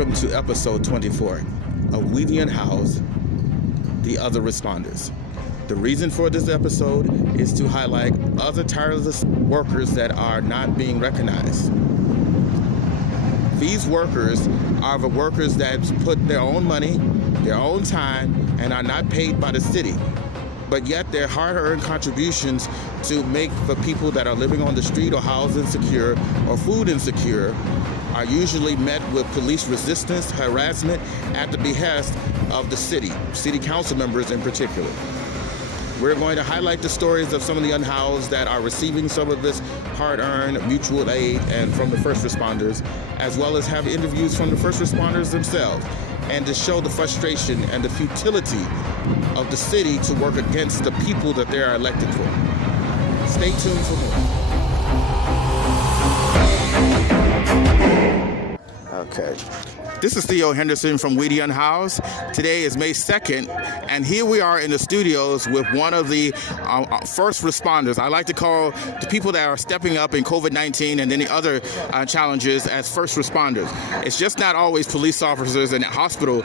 Welcome to episode 24 of Unhoused, the other responders. The reason for this episode is to highlight other tireless workers that are not being recognized. These workers are the workers that put their own money, their own time, and are not paid by the city. But yet their hard-earned contributions to make the people that are living on the street or housed insecure or food insecure are usually met with police resistance, harassment at the behest of the city council members in particular. We're going to highlight the stories of some of the unhoused that are receiving some of this hard-earned mutual aid and from the first responders, as well as have interviews from the first responders themselves, and to show the frustration and the futility of the city to work against the people that they are elected for. Stay tuned for more. Okay. This is Theo Henderson from Weedy Unhoused. Today is May 2nd, and here we are in the studios with one of the first responders. I like to call the people that are stepping up in COVID-19 and any other challenges as first responders. It's just not always police officers and hospital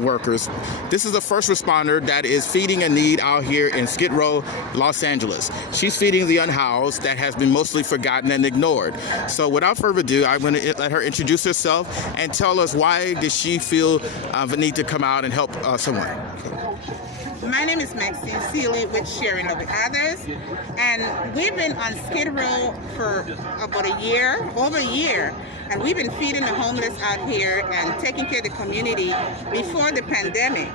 workers. This is a first responder that is feeding a need out here in Skid Row, Los Angeles. She's feeding the unhoused that has been mostly forgotten and ignored. So without further ado, I'm going to let her introduce herself and tell us why did she feel the need to come out and help someone. My name is Maxine with Sharing Love with Others, and we've been on Skid Row for about over a year, and we've been feeding the homeless out here and taking care of the community before the pandemic.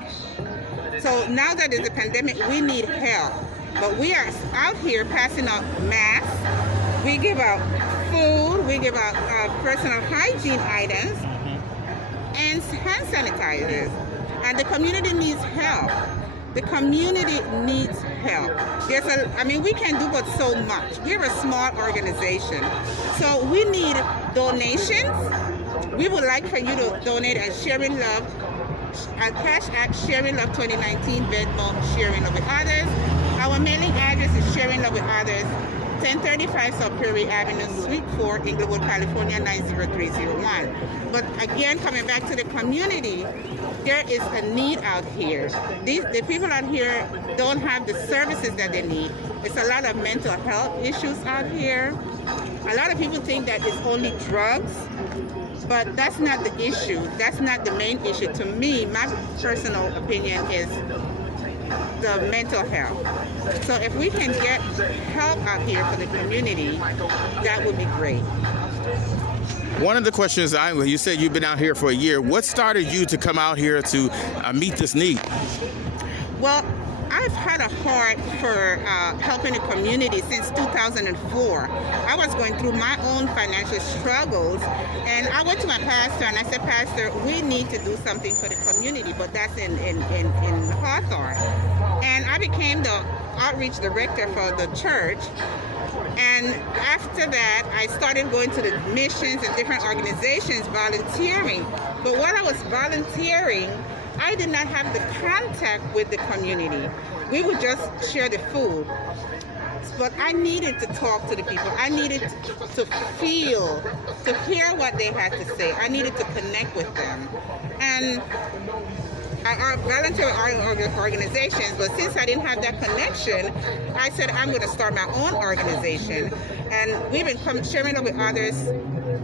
So now that there's a pandemic, we need help, but we are out here passing out masks, we give out food, we give out personal hygiene items, and hand sanitizers, and the community needs help. The community needs help. We can do but so much. We're a small organization, so we need donations. We would like for you to donate at Sharing Love, at Cash App Sharing Love 2019, Venmo Sharing Love with Others. Our mailing address is Sharing Love with Others, 1035 South Prairie Avenue, Suite 4, Inglewood, California, 90301. But again, coming back to the community, there is a need out here. The people out here don't have the services that they need. It's a lot of mental health issues out here. A lot of people think that it's only drugs, but that's not the issue. That's not the main issue. To me, my personal opinion is the mental health. So if we can get help out here for the community, that would be great. One of the questions you said you've been out here for a year. What started you to come out here to meet this need? Well, I've had a heart for helping the community since 2004. I was going through my own financial struggles, and I went to my pastor and I said, Pastor, we need to do something for the community, but that's in Hawthorne. And I became the outreach director for the church. And after that, I started going to the missions and different organizations volunteering. But while I was volunteering, I did not have the contact with the community. We would just share the food. But I needed to talk to the people. I needed to feel, to hear what they had to say. I needed to connect with them. And I volunteer organizations, but since I didn't have that connection, I said I'm going to start my own organization. And we've been Sharing Love with Others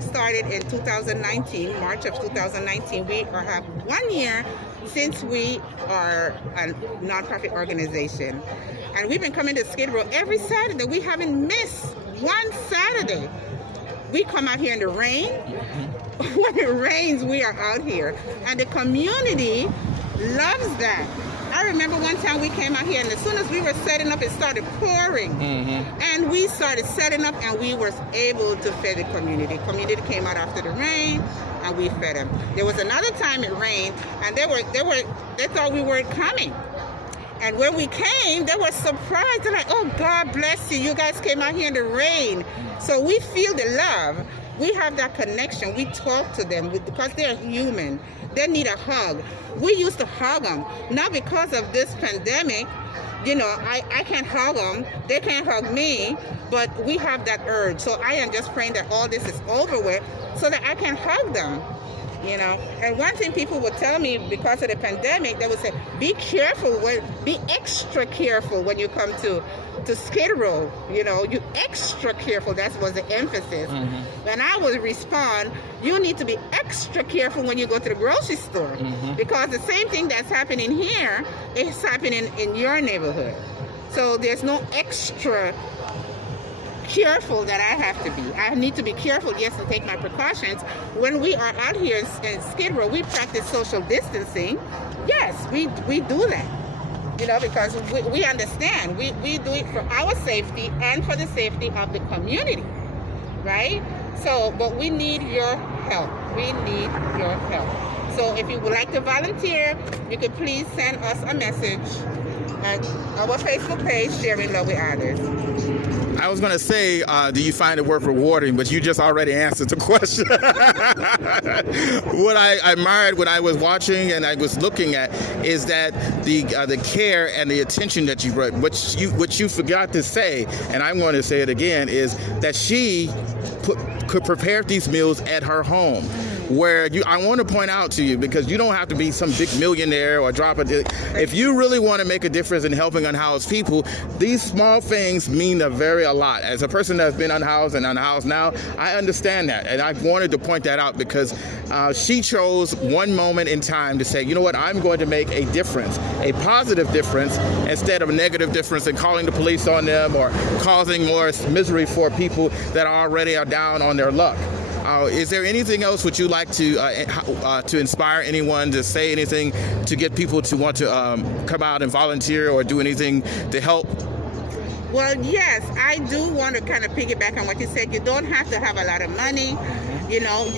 started in 2019, March of 2019. We have 1 year since we are a nonprofit organization. And we've been coming to Skid Row every Saturday. We haven't missed one Saturday. We come out here in the rain. When it rains, we are out here. And the community loves that. I remember one time we came out here, and as soon as we were setting up, it started pouring. And we started setting up, and we were able to feed the community. The community came out after the rain, and we fed them. There was another time it rained, and they thought we weren't coming. And when we came, they were surprised. They're like, oh, God bless you. You guys came out here in the rain. So we feel the love. We have that connection. We talk to them because they're human. They need a hug. We used to hug them. Now because of this pandemic, I can't hug them. They can't hug me. But we have that urge. So I am just praying that all this is over with so that I can hug them. you know. And one thing people would tell me because of the pandemic, they would say, be extra careful when you come to Skid Row, you know, you extra careful, that was the emphasis. And I would respond, you need to be extra careful when you go to the grocery store, because the same thing that's happening here is happening in your neighborhood. So there's no extra careful that I have to be. I need to be careful, yes, to take my precautions. When we are out here in Skid Row, we practice social distancing. Yes, we do that. You know, because we understand. We do it for our safety and for the safety of the community, right? So, but we need your help. We need your help. So if you would like to volunteer, you could please send us a message at our Facebook page, Sharing Love with Others. I was going to say, do you find the work rewarding? But you just already answered the question. What I admired when I was watching and I was looking at is that the care and the attention that you brought. What you forgot to say, and I'm going to say it again, is that she could prepare these meals at her home. Where I want to point out to you, because you don't have to be some big millionaire or drop it. If you really want to make a difference in helping unhoused people, these small things mean a lot. As a person that's been unhoused and unhoused now, I understand that, and I wanted to point that out because she chose one moment in time to say, you know what, I'm going to make a difference, a positive difference, instead of a negative difference and calling the police on them or causing more misery for people that already are down on their luck. Is there anything else would you like to inspire anyone, to say anything, to get people to want to come out and volunteer or do anything to help? Well, yes, I do want to kind of piggyback on what you said. You don't have to have a lot of money. You know,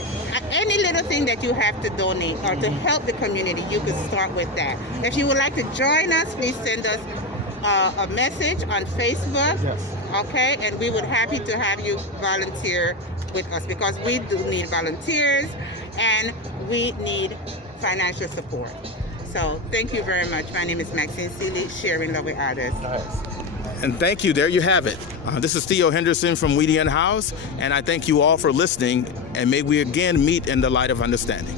any little thing that you have to donate or to help the community, you could start with that. If you would like to join us, please send us a message on Facebook. Yes. Okay, and we would happy to have you volunteer with us, because we do need volunteers and we need financial support. So thank you very much. My name is Maxine, Sharing Love with Others. Nice. And thank you. There you have it. This is Theo Henderson from Unhoused, and I thank you all for listening, and may we again meet in the light of understanding.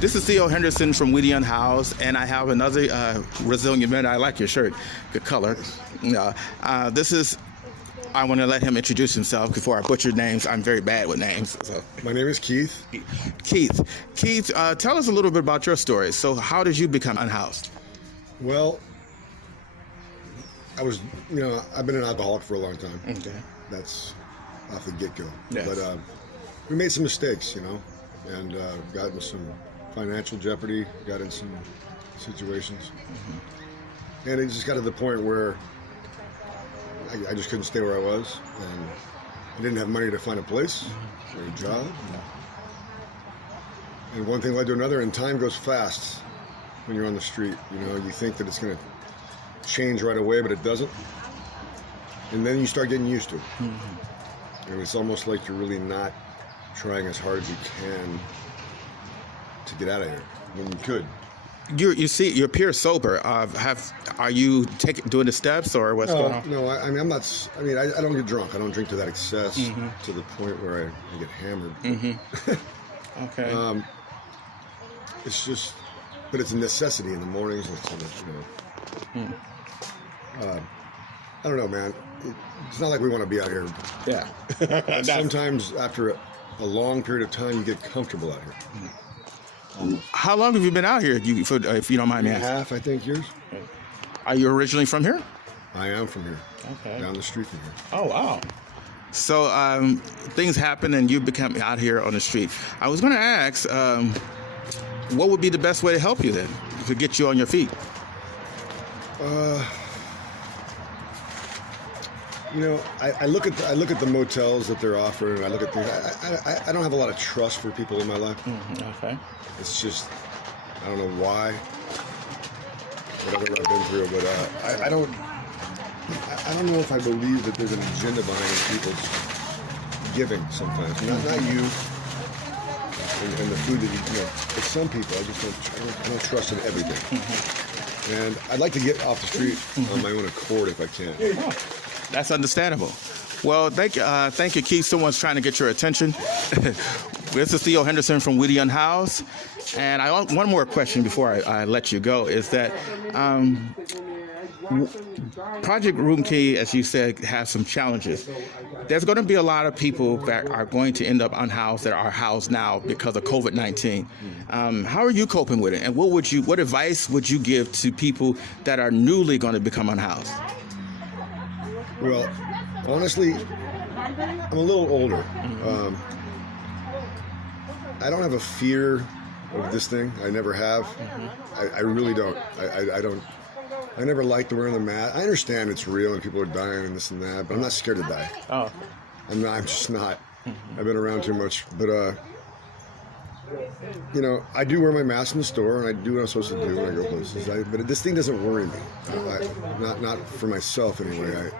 This is Theo Henderson from Unhoused, and I have another resilient man. I like your shirt, good color. I want to let him introduce himself before I butcher names. I'm very bad with names. So. My name is Keith. Keith, tell us a little bit about your story. So how did you become unhoused? Well, I've been an alcoholic for a long time. Okay. That's off the get-go. Yes. But we made some mistakes, and got into some financial jeopardy, got in some situations. And it just got to the point where I just couldn't stay where I was, and I didn't have money to find a place or a job. And one thing led to another, and time goes fast when you're on the street. You think that it's going to change right away, but it doesn't. And then you start getting used to it. And it's almost like you're really not trying as hard as you can to get out of here when you could. You see, you appear sober. Are you doing the steps, or what's going on? No, I don't get drunk. I don't drink to that excess to the point where I get hammered. Okay. It's just, but it's a necessity in the mornings. I don't know, man. It's not like we want to be out here. Yeah. Sometimes after a long period of time, you get comfortable out here. How long have you been out here, if you don't mind me asking? Half, I think, years. Are you originally from here? I am from here. Okay. Down the street from here. Oh, wow. So things happen and you become out here on the street. I was going to ask, what would be the best way to help you then, to get you on your feet? I look at the motels that they're offering. I look at things. I don't have a lot of trust for people in my life. Okay. It's just, I don't know why. Whatever I've been through, but I don't know if I believe that there's an agenda behind people's giving sometimes. Not you and the food that you know, but some people I just don't trust in everything. And I'd like to get off the street on my own accord if I can. That's understandable. Well, thank you, Keith. Someone's trying to get your attention. This is Theo Henderson from Unhoused. And I want one more question before I let you go, is that Project Room Key, as you said, has some challenges. There's going to be a lot of people that are going to end up unhoused that are housed now because of COVID-19. How are you coping with it? And what advice would you give to people that are newly going to become unhoused? Well, honestly, I'm a little older. I don't have a fear of this thing. I never have. I really don't. I don't. I never liked wearing the mask. I understand it's real and people are dying and this and that, but I'm not scared to die. Oh. I'm just not. I've been around too much. But, you know, I do wear my mask in the store and I do what I'm supposed to do when I go places. But this thing doesn't worry me. Not for myself anyway.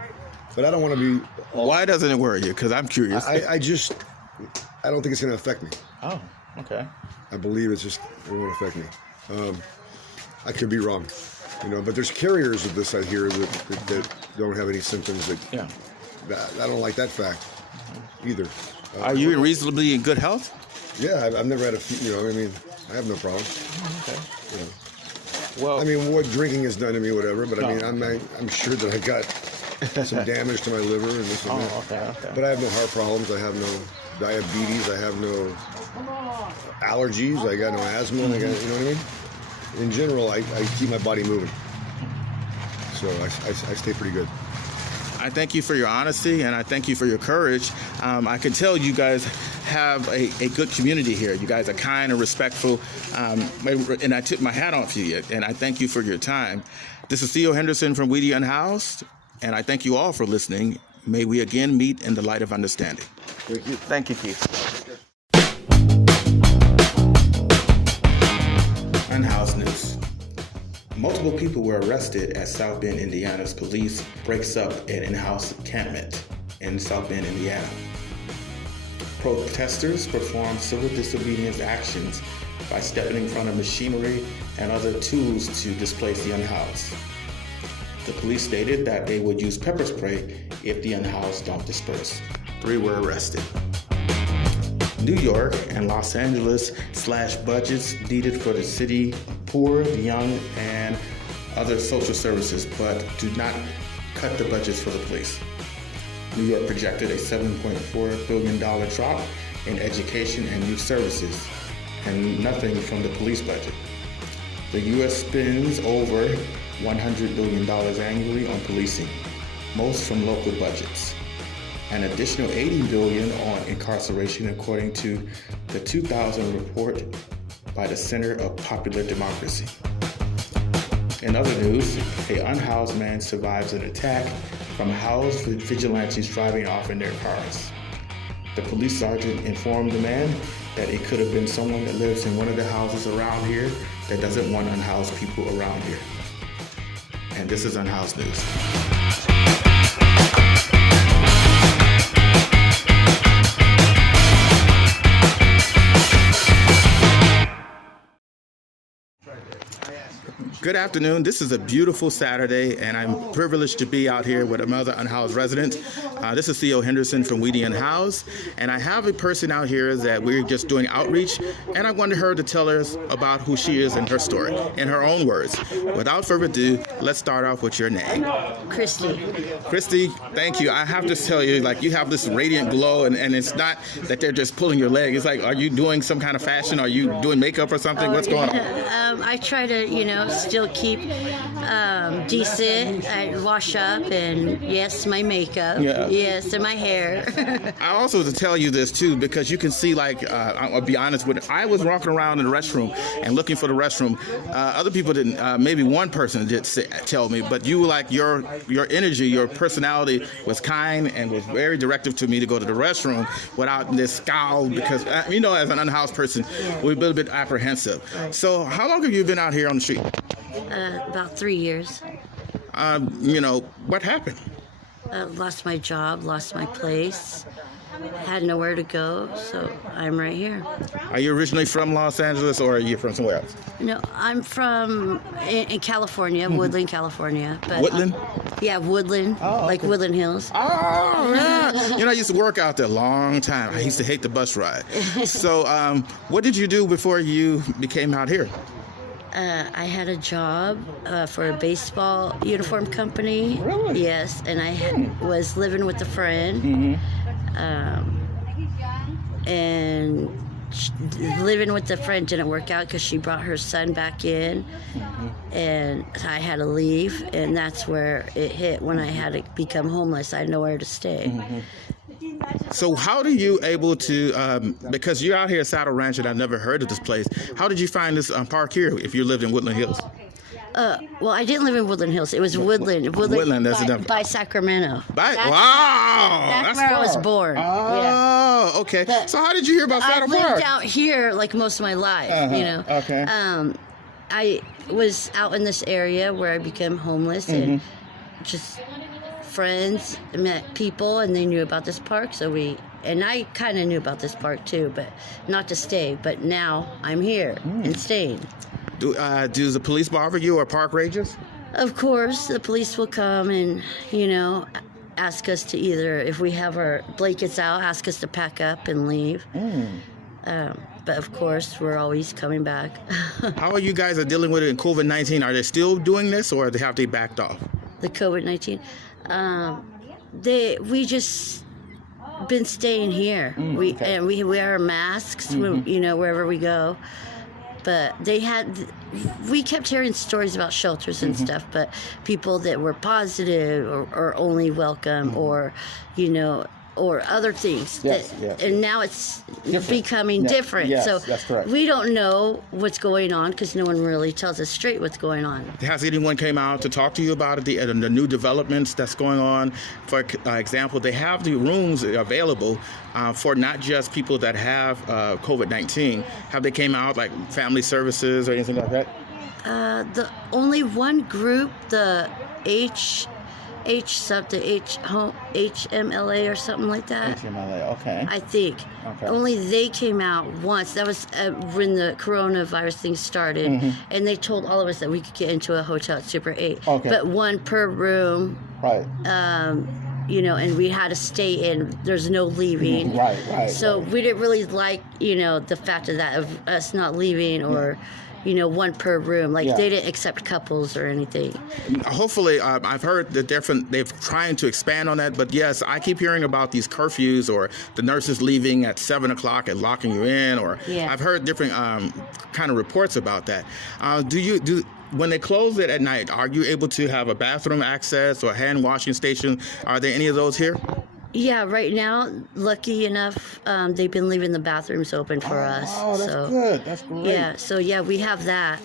But I don't want to be... Why doesn't it worry you? Because I'm curious. I don't think it's going to affect me. Oh, okay. I believe it won't affect me. I could be wrong, you know. But there's carriers of this I hear that don't have any symptoms. I don't like that fact either. Are you reasonably in good health? Yeah, I've never had you know. I mean, I have no problem. Okay. You know. Well, I mean, what drinking has done to me, whatever. But I mean, I'm sure that I got some damage to my liver and this and that. Okay. But I have no heart problems. I have no diabetes. I have no allergies. I got no asthma. I got, you know what I mean? In general, I keep my body moving. So I stay pretty good. I thank you for your honesty and I thank you for your courage. I can tell you guys have a good community here. You guys are kind and respectful. And I tip my hat off to you. And I thank you for your time. This is Theo Henderson from Unhoused. And I thank you all for listening. May we again meet in the light of understanding. Thank you. Thank you, Keith. Unhoused news. Multiple people were arrested as South Bend, Indiana's police breaks up an in-house encampment in South Bend, Indiana. Protesters performed civil disobedience actions by stepping in front of machinery and other tools to displace the unhoused. The police stated that they would use pepper spray if the unhoused don't disperse. 3 were arrested. New York and Los Angeles slash budgets needed for the city, poor, the young, and other social services, but do not cut the budgets for the police. New York projected a $7.4 billion drop in education and youth services, and nothing from the police budget. The U.S. spends over $100 billion annually on policing, most from local budgets. An additional $80 billion on incarceration, according to the 2000 report by the Center of Popular Democracy. In other news, an unhoused man survives an attack from housed vigilantes driving off in their cars. The police sergeant informed the man that it could have been someone that lives in one of the houses around here that doesn't want unhoused people around here. And this is Unhoused News. Good afternoon. This is a beautiful Saturday, and I'm privileged to be out here with another unhoused resident. This is Theo Henderson from Unhoused, and I have a person out here that we're just doing outreach, and I wanted her to tell us about who she is and her story, in her own words. Without further ado, let's start off with your name. Kristey. Kristey, thank you. I have to tell you, like, you have this radiant glow, and it's not that they're just pulling your leg. It's like, are you doing some kind of fashion? Are you doing makeup or something? What's going on? I try to, still keep decent. I wash up and, yes, my makeup. Yeah. Yes, and my hair. I also to tell you this, too, because you can see, like, I'll be honest with it. I was walking around in the restroom and looking for the restroom. Other people didn't. Maybe one person did tell me, but you, like, your energy, your personality was kind and was very directive to me to go to the restroom without this scowl because, as an unhoused person, we're a little bit apprehensive. So how long have you been out here on the street? About 3 years. What happened? Lost my job, lost my place, had nowhere to go, so I'm right here. Are you originally from Los Angeles, or are you from somewhere else? No, I'm from in California, Woodland, California. But, Woodland? Yeah, Woodland, like Woodland Hills. Oh, yeah. You know, I used to work out there a long time. I used to hate the bus ride. So what did you do before you became out here? I had a job for a baseball uniform company. Really? Yes, and I was living with a friend. And living with a friend didn't work out because she brought her son back in, and I had to leave, and that's where it hit when I had to become homeless. I had nowhere to stay. So how do you able to, because you're out here at Saddle Ranch and I've never heard of this place, how did you find this park here if you lived in Woodland Hills? Well, I didn't live in Woodland Hills. It was Woodland. Woodland, that's enough. By Sacramento. Wow! That's where I was born. Oh, okay. So how did you hear about Saddle I lived Park? out here like most of my life, you know. Okay. I was out in this area where I became homeless and just friends, met people, and they knew about this park. And I kind of knew about this park too, but not to stay. But now I'm here and staying. Do the police bother you or park rangers? Of course, the police will come and, you know, ask us to either, if we have our blankets out, ask us to pack up and leave. But of course, we're always coming back. How are you guys dealing with it in COVID-19? Are they still doing this, or have they backed off? The COVID-19, we just been staying here. We wear masks, you know, wherever we go. But we kept hearing stories about shelters and stuff, but people that were positive or only welcome or, you know, or other things. Yes. And now it's becoming Yes. different. Yes, so that's correct. we don't know what's going on because no one really tells us straight what's going on. Has anyone came out to talk to you about it, the new developments that's going on? For example, they have the rooms available for not just people that have COVID-19. Have they came out, like family services or anything like that? The only one group, the HMLA or something like that. HMLA, okay. I think. Okay. Only they came out once. That was when the coronavirus thing started. And they told all of us that we could get into a hotel at Super 8. Okay. But one per room. Right. You know, and we had to stay in. There's no leaving. Right. So we didn't really like, you know, the fact of that, of us not leaving or... You know, one per room. Like they didn't accept couples or anything. Hopefully, I've heard that they're trying to expand on that. But yes, I keep hearing about these curfews or the nurses leaving at 7 o'clock and locking you in. Or I've heard different kind of reports about that. When they close it at night, are you able to have a bathroom access or a hand washing station? Are there any of those here? Yeah, right now, lucky enough, they've been leaving the bathrooms open for us. Oh, that's good. That's great. Yeah, so we have that.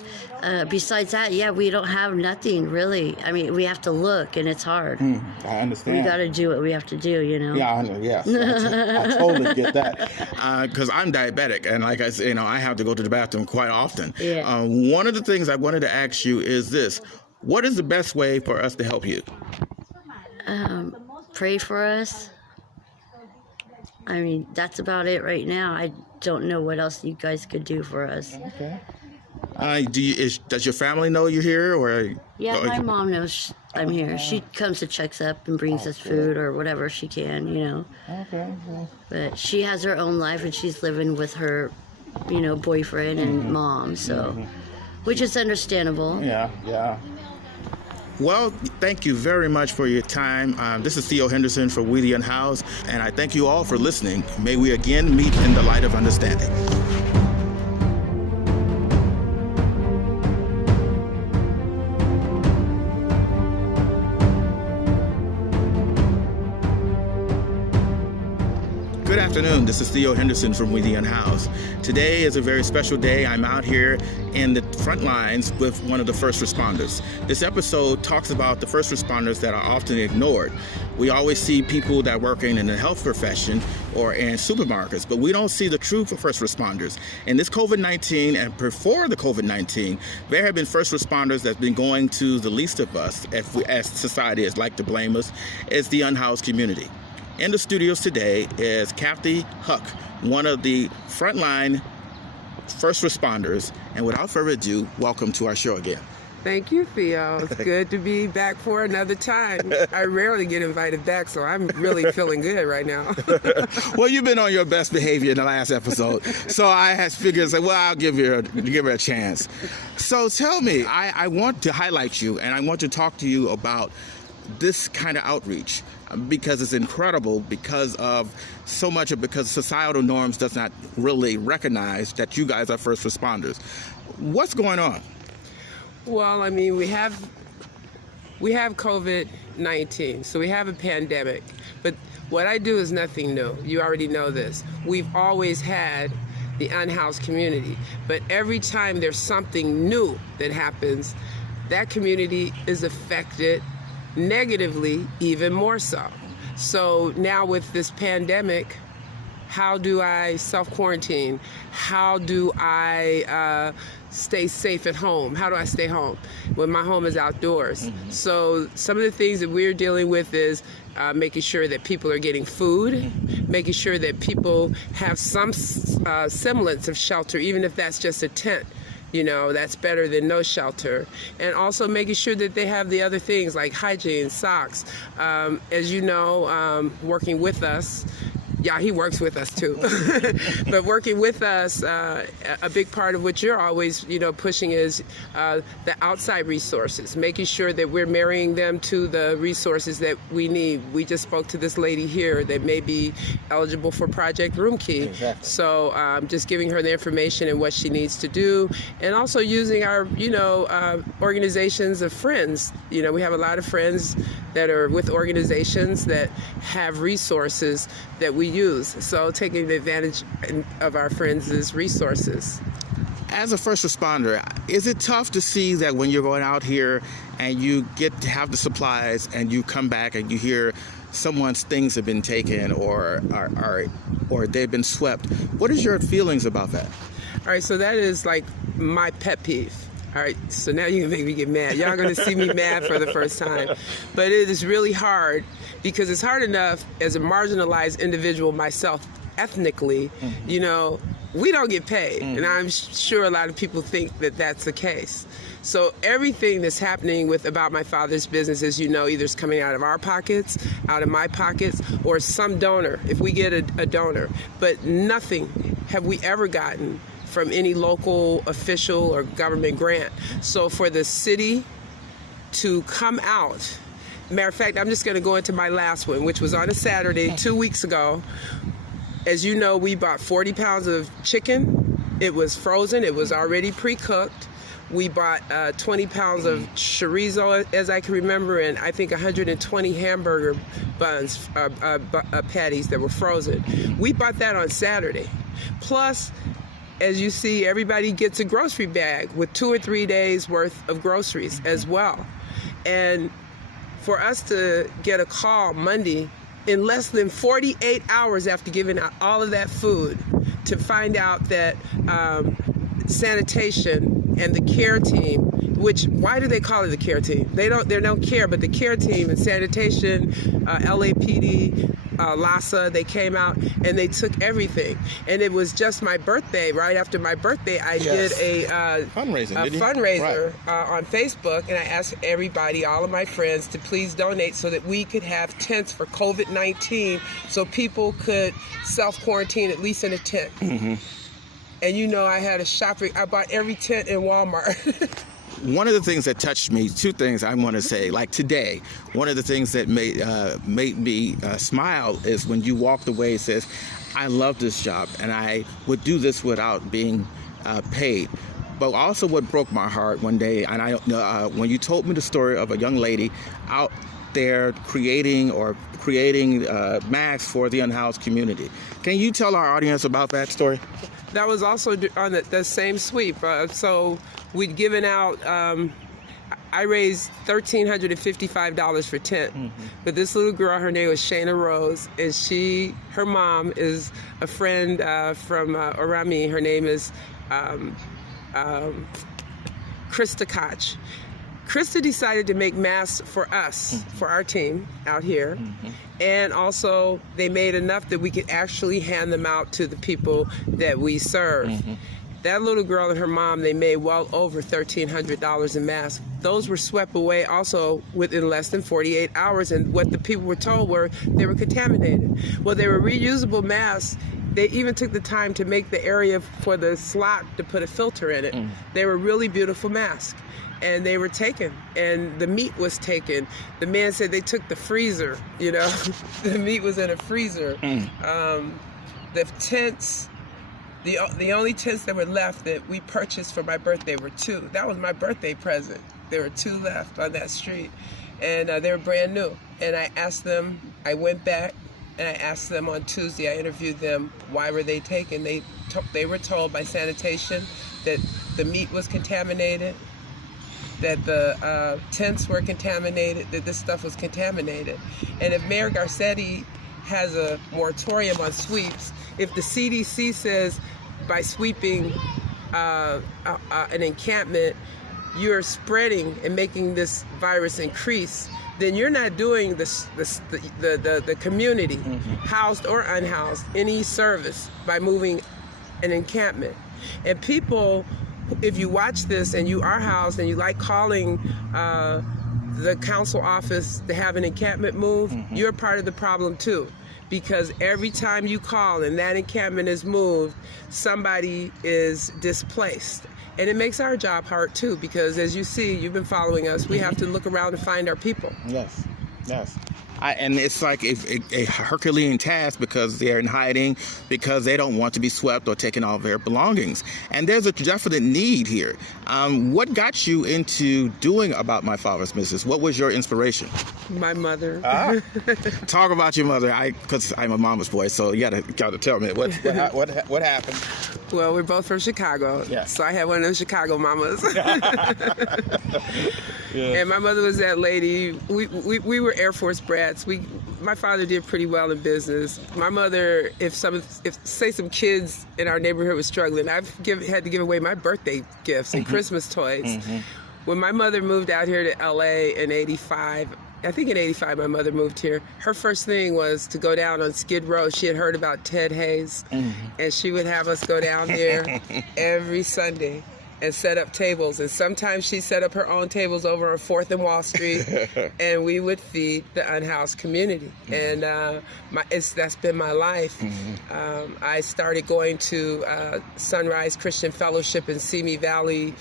Besides that, we don't have nothing really. I mean, we have to look, and it's hard. I understand. We got to do what we have to do, you know. Yeah, I know. Yes, I totally get that. Because I'm diabetic, and like I said, you know, I have to go to the bathroom quite often. Yeah. One of the things I wanted to ask you is this: what is the best way for us to help you? Pray for us. I mean, that's about it right now. I don't know what else you guys could do for us. Okay. Does your family know you're here, or? Yeah, my mom knows I'm here. She comes and checks up and brings us food or whatever she can, you know. Okay. But she has her own life and she's living with her, you know, boyfriend and mom, so, which is understandable. Yeah. Well, thank you very much for your time. This is Theo Henderson for We the Unhoused, and I thank you all for listening. May we again meet in the light of understanding. Good afternoon. This is Theo Henderson from We the Unhoused. Today is a very special day. I'm out here in the front lines with one of the first responders. This episode talks about the first responders that are often ignored. We always see people that working in the health profession or in supermarkets, but we don't see the true first responders. In this COVID-19 and before the COVID-19, there have been first responders that's been going to the least of us, as society is like to blame us, is the unhoused community. In the studios today is Kathy Huck, one of the frontline first responders. And without further ado, welcome to our show again. Thank you, Theo. It's good to be back for another time. I rarely get invited back, so I'm really feeling good right now. Well, you've been on your best behavior in the last episode, so I had figured, well, I'll give her a chance. So tell me, I want to highlight you, and I want to talk to you about this kind of outreach, because it's incredible because societal norms does not really recognize that you guys are first responders. What's going on? Well, I mean, we have COVID-19, so we have a pandemic. But what I do is nothing new. You already know this. We've always had the unhoused community. But every time there's something new that happens, that community is affected negatively, even more so. So now with this pandemic, how do I self-quarantine? How do I stay safe at home? How do I stay home when my home is outdoors? Mm-hmm. So some of the things that we're dealing with is making sure that people are getting food, making sure that people have some semblance of shelter, even if that's just a tent. You know, that's better than no shelter. And also making sure that they have the other things like hygiene, socks. As you know, working with us, yeah, he works with us too. But working with us, a big part of what you're always, pushing is the outside resources, making sure that we're marrying them to the resources that we need. We just spoke to this lady here that may be eligible for Project Room Key. Exactly. So just giving her the information and what she needs to do, and also using our, organizations of friends. We have a lot of friends that are with organizations that have resources that we use. So taking advantage of our friends' resources. As a first responder, is it tough to see that when you're going out here and you get to have the supplies and you come back and you hear someone's things have been taken or they've been swept? What is your feelings about that? All right, so that is like my pet peeve. All right, so now you can make me get mad. Y'all going to see me mad for the first time. But it is really hard, because it's hard enough as a marginalized individual myself, ethnically, we don't get paid. Mm-hmm. And I'm sure a lot of people think that that's the case. So everything that's happening with About My Father's Business, as you know, either is coming out of our pockets, out of my pockets, or some donor, if we get a donor. But nothing have we ever gotten from any local official or government grant. So for the city to come out, matter of fact, I'm just going to go into my last one, which was on a Saturday 2 weeks ago. As you know, we bought 40 pounds of chicken. It was frozen. It was already pre-cooked. We bought 20 pounds of chorizo, as I can remember, and I think 120 hamburger buns, patties that were frozen. We bought that on Saturday. Plus, as you see, everybody gets a grocery bag with 2 or 3 days worth of groceries as well. And for us to get a call Monday in less than 48 hours after giving out all of that food to find out that sanitation and the care team, which, why do they call it the care team? They don't care, but the care team and sanitation, LAPD, LASA, they came out and they took everything. And it was just my birthday. Right after my birthday, I did a fundraiser on Facebook, and I asked everybody, all of my friends, to please donate so that we could have tents for COVID-19, so people could self-quarantine at least in a tent. Mm-hmm. And I had I bought every tent in Walmart. One of the things that touched me, two things I want to say, like today, one of the things that made me smile is when you walked away and says, I love this job and I would do this without being paid. But also what broke my heart one day, and when you told me the story of a young lady out there creating masks for the unhoused community. Can you tell our audience about that story? That was also on the same sweep. So we'd given out, I raised $1,355 for tent. But this little girl, her name was Shayna Rose, and her mom is a friend from around me. Her name is Krista Koch. Krista decided to make masks for us, for our team out here. And also they made enough that we could actually hand them out to the people that we serve. That little girl and her mom, they made well over $1,300 in masks. Those were swept away also within less than 48 hours. And what the people were told were they were contaminated. Well, they were reusable masks. They even took the time to make the area for the slot to put a filter in it. They were really beautiful masks. And they were taken, and the meat was taken. The man said they took the freezer, you know. The meat was in a freezer. The tents, the only tents that were left that we purchased for my birthday were 2. That was my birthday present. There were 2 left on that street, and they were brand new. And I asked them, I went back, and I asked them on Tuesday, I interviewed them, why were they taken? They were told by sanitation that the meat was contaminated, that the tents were contaminated, that this stuff was contaminated. And if Mayor Garcetti has a moratorium on sweeps, if the CDC says by sweeping an encampment, you're spreading and making this virus increase, then you're not doing the community, housed or unhoused, any service by moving an encampment. And people, if you watch this and you are housed and you like calling the council office to have an encampment move, you're part of the problem too. Because every time you call and that encampment is moved, somebody is displaced. And it makes our job hard too, because as you see, you've been following us, we have to look around to find our people. Yes, yes. And it's like a Herculean task because they're in hiding, because they don't want to be swept or taken all of their belongings. And there's a definite need here. What got you into doing About My Father's Business? What was your inspiration? My mother. Talk about your mother, because I'm a mama's boy, so you gotta tell me what happened. Well, we're both from Chicago, so I had one of those Chicago mamas. And my mother was that lady. We were Air Force brats. My father did pretty well in business. My mother, if some kids in our neighborhood was struggling, had to give away my birthday gifts and Christmas toys. When my mother moved out here to LA in '85, I think in '85 my mother moved here, her first thing was to go down on Skid Row. She had heard about Ted Hayes, and she would have us go down there every Sunday and set up tables. And sometimes she set up her own tables over on 4th and Wall Street, and we would feed the unhoused community. And that's been my life. I started going to Sunrise Christian Fellowship in Simi Valley,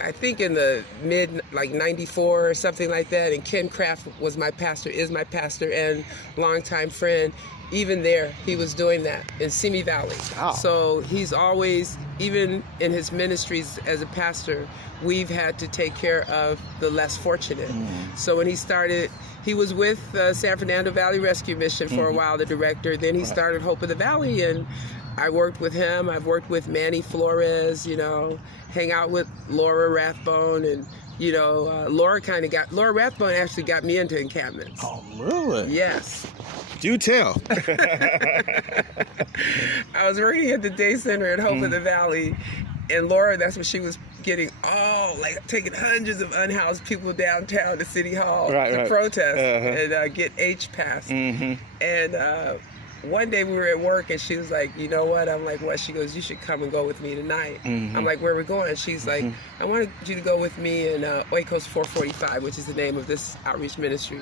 I think in the mid, like 94 or something like that. And Ken Kraft was my pastor, is my pastor, and longtime friend. Even there, he was doing that in Simi Valley. Wow. So he's always, even in his ministries as a pastor, we've had to take care of the less fortunate. So when he started, he was with San Fernando Valley Rescue Mission for a while, the director. Then he started Hope of the Valley, and I worked with him. I've worked with Manny Flores, hang out with Laura Rathbone, and Laura Rathbone actually got me into encampments. Oh, really? Yes. Do tell. I was working at the day center at Hope of the Valley, and Laura, that's what she was getting, taking hundreds of unhoused people downtown to City Hall to protest and get H-Pass. And one day we were at work, and she was like, you know what? I'm like, what? She goes, you should come and go with me tonight. I'm like, where are we going? She's like, I wanted you to go with me in Oikos 445, which is the name of this outreach ministry.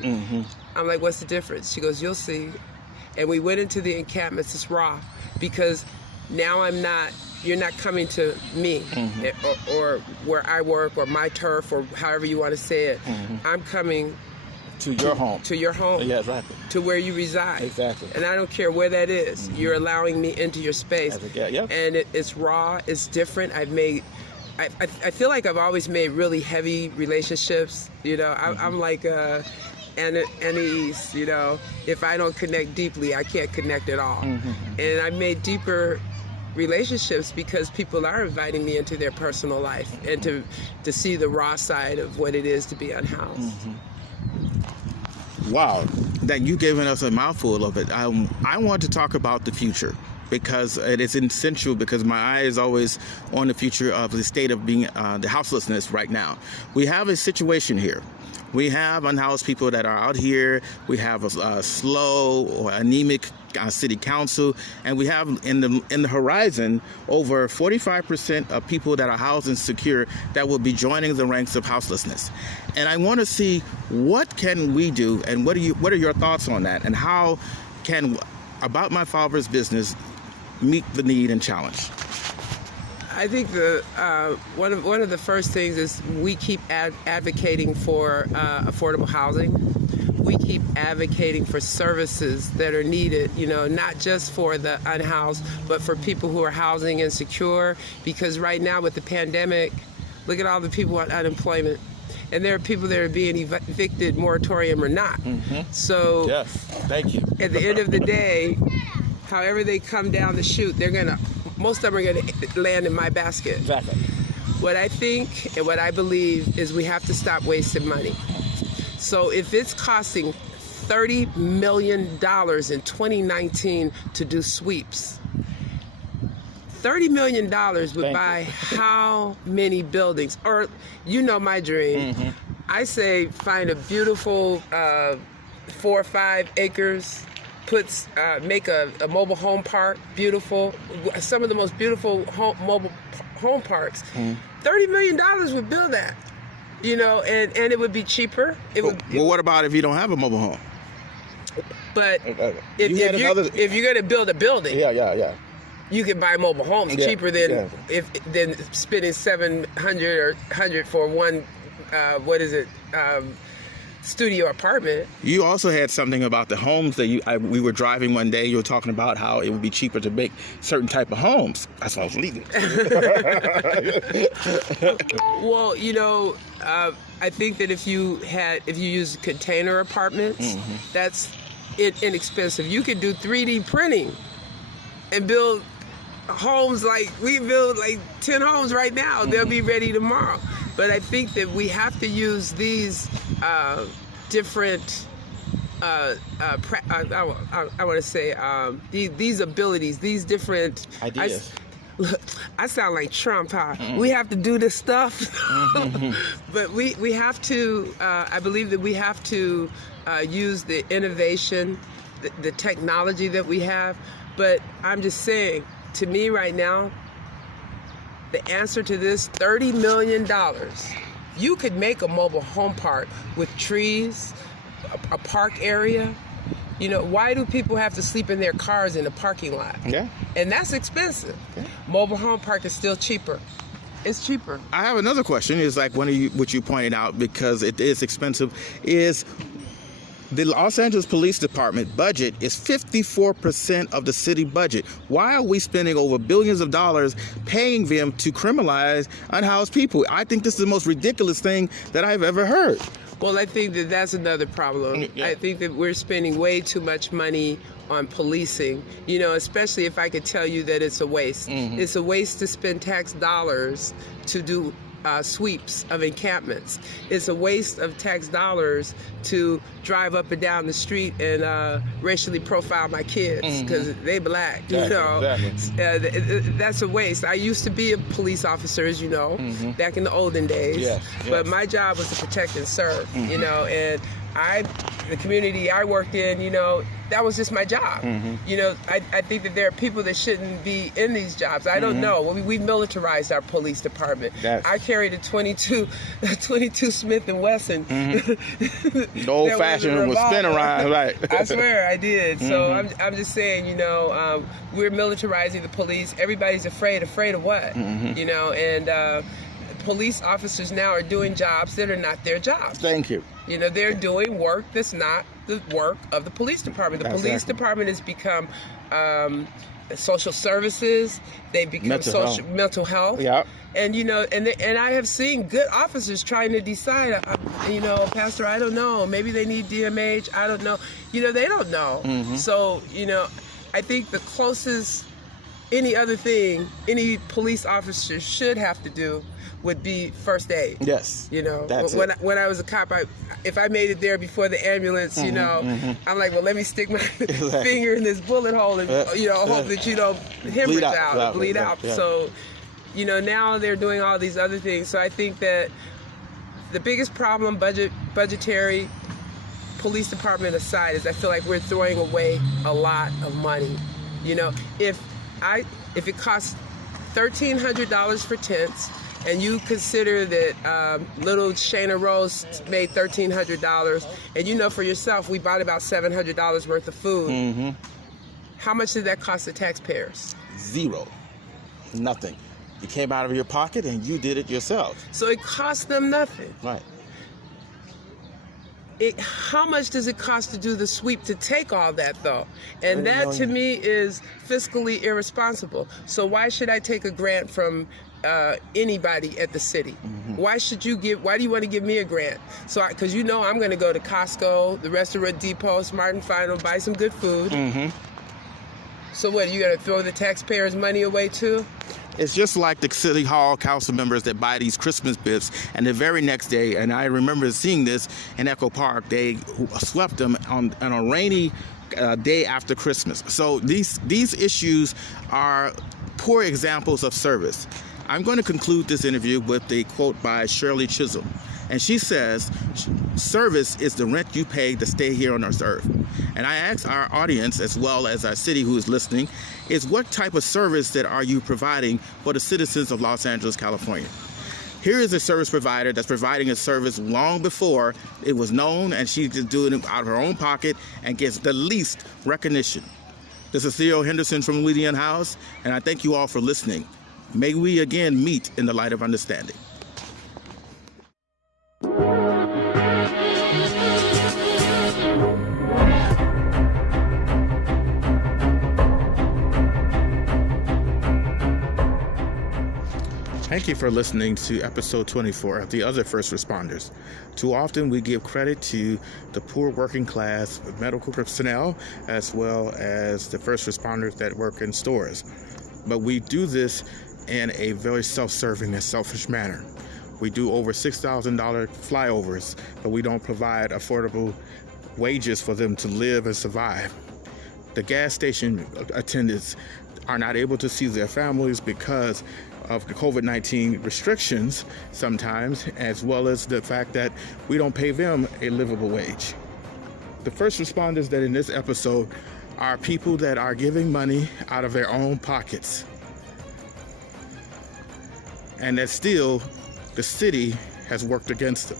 I'm like, what's the difference? She goes, you'll see. And we went into the encampments. It's raw, because now you're not coming to me or where I work or my turf or however you want to say it. I'm coming to your home. To your home. Yeah, exactly. To where you reside. Exactly. And I don't care where that is. You're allowing me into your space. And it's raw. It's different. I feel like I've always made really heavy relationships. I'm like unease. You know, if I don't connect deeply, I can't connect at all. And I made deeper relationships because people are inviting me into their personal life and to see the raw side of what it is to be unhoused. Wow, that you've given us a mouthful of it. I want to talk about the future because it is essential, because my eye is always on the future of the state of being the houselessness right now. We have a situation here. We have unhoused people that are out here. We have a slow or anemic city council, and we have in the horizon over 45% of people that are housed and secure that will be joining the ranks of houselessness. And I want to see what can we do, and what are your thoughts on that, and how can About My Father's Business meet the need and challenge? I think one of the first things is we keep advocating for affordable housing. We keep advocating for services that are needed, you know, not just for the unhoused, but for people who are housing insecure. Because right now with the pandemic, look at all the people on unemployment. And there are people that are being evicted, moratorium or not. So Yes, thank you. at the end of the day, however they come down the chute, most of them are gonna land in my basket. Exactly. What I think and what I believe is we have to stop wasting money. So if it's costing $30 million in 2019 to do sweeps, $30 million would buy how many buildings? Or, you know my dream. I say find a beautiful 4 or 5 acres, make a mobile home park, beautiful, some of the most beautiful mobile home parks. $30 million would build that, you know, and it would be cheaper. Well, what about if you don't have a mobile home? But if you're going to build a building, you can buy mobile homes cheaper than than spending $700 or $100 for one. Studio apartment. You also had something about the homes that we were driving one day. You were talking about how it would be cheaper to make certain type of homes. That's what I was leading. Well, you know, I think that if you use container apartments, that's inexpensive. You could do 3D printing and build homes like we build like 10 homes right now. They'll be ready tomorrow. But I think that we have to use these different, I want to say, these abilities, these different ideas. I sound like Trump, huh? We have to do this stuff. But we have to, I believe that we have to use the innovation, the technology that we have. But I'm just saying, to me right now, the answer to this, $30 million. You could make a mobile home park with trees, a park area. You know, why do people have to sleep in their cars in the parking lot? Yeah. And that's expensive. Okay. Mobile home park is still cheaper. It's cheaper. I have another question. Is like what you pointed out, because it is expensive, is the Los Angeles Police Department budget is 54% of the city budget. Why are we spending over billions of dollars paying them to criminalize unhoused people? I think this is the most ridiculous thing that I've ever heard. Well, I think that that's another problem. Yeah. I think that we're spending way too much money on policing, you know, especially if I could tell you that it's a waste. It's a waste to spend tax dollars to do sweeps of encampments. It's a waste of tax dollars to drive up and down the street and racially profile my kids because they black. You know, that's a waste. I used to be a police officer, as you know, back in the olden days. But my job was to protect and serve. You know, and the community I worked in, you know, that was just my job. You know, I think that there are people that shouldn't be in these jobs. I don't know. We militarized our police department. I carried a 22 Smith & Wesson. The old-fashioned was spin around, right? I swear I did. So I'm just saying, you know, we're militarizing the police. Everybody's afraid of what? You know, and police officers now are doing jobs that are not their jobs. Thank you. You know, they're doing work that's not the work of the police department. The police department has become social services. They become mental health. Yeah. And and I have seen good officers trying to decide. Pastor, I don't know. Maybe they need DMH. I don't know. They don't know. Mm-hmm. So I think the closest any police officer should have to do would be first aid. Yes. That's when I was a cop, if I made it there before the ambulance, I'm like, well, let me stick my finger in this bullet hole and hope that you don't hemorrhage out, bleed out. Yeah. So, now they're doing all these other things. So I think that the biggest problem, budgetary, police department aside, is I feel like we're throwing away a lot of money. If it costs $1,300 for tents, and you consider that little Shayna Rose made $1,300, and for yourself, we bought about $700 worth of food. Mm-hmm. How much did that cost the taxpayers? Zero. Nothing. You came out of your pocket and you did it yourself. So it cost them nothing. Right. How much does it cost to do the sweep to take all that, though? And that, to me, is fiscally irresponsible. So why should I take a grant from anybody at the city? Mm-hmm. Why do you want to give me a grant? Because I'm going to go to Costco, the Restaurant Depot, Smart and Final, buy some good food. Mm-hmm. So what, you going to throw the taxpayers' money away too? It's just like the City Hall council members that buy these Christmas gifts, and the very next day, and I remember seeing this in Echo Park, they swept them on a rainy day after Christmas. So these issues are poor examples of service. I'm going to conclude this interview with a quote by Shirley Chisholm. And she says, service is the rent you pay to stay here on this earth. And I ask our audience, as well as our city who is listening, is what type of service that are you providing for the citizens of Los Angeles, California? Here is a service provider that's providing a service long before it was known, and she's just doing it out of her own pocket and gets the least recognition. This is Theo Henderson from Unhoused, and I thank you all for listening. May we again meet in the light of understanding. Thank you for listening to episode 24 of The Other First Responders. Too often we give credit to the poor working class medical personnel as well as the first responders that work in stores. But we do this in a very self-serving and selfish manner. We do over $6,000 flyovers, but we don't provide affordable wages for them to live and survive. The gas station attendants are not able to see their families because of the COVID-19 restrictions sometimes, as well as the fact that we don't pay them a livable wage. The first responders that in this episode are people that are giving money out of their own pockets. And that still, the city has worked against them.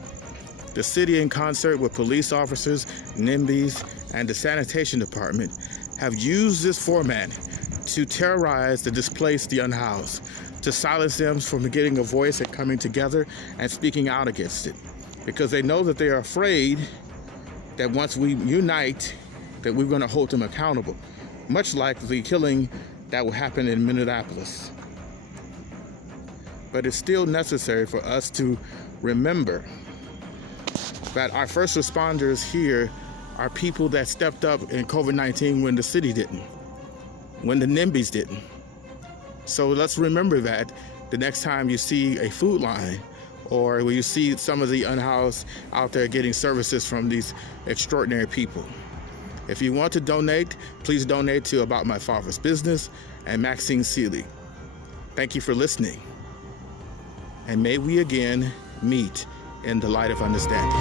The city, in concert with police officers, NIMBYs, and the sanitation department, have used this format to terrorize the displaced, the unhoused, to silence them from getting a voice and coming together and speaking out against it. Because they know that they are afraid that once we unite, that we're going to hold them accountable, much like the killing that will happen in Minneapolis. But it's still necessary for us to remember that our first responders here are people that stepped up in COVID-19 when the city didn't, when the NIMBYs didn't. So let's remember that the next time you see a food line or when you see some of the unhoused out there getting services from these extraordinary people. If you want to donate, please donate to About My Father's Business and Maxine Seeley. Thank you for listening. And may we again meet in the light of understanding.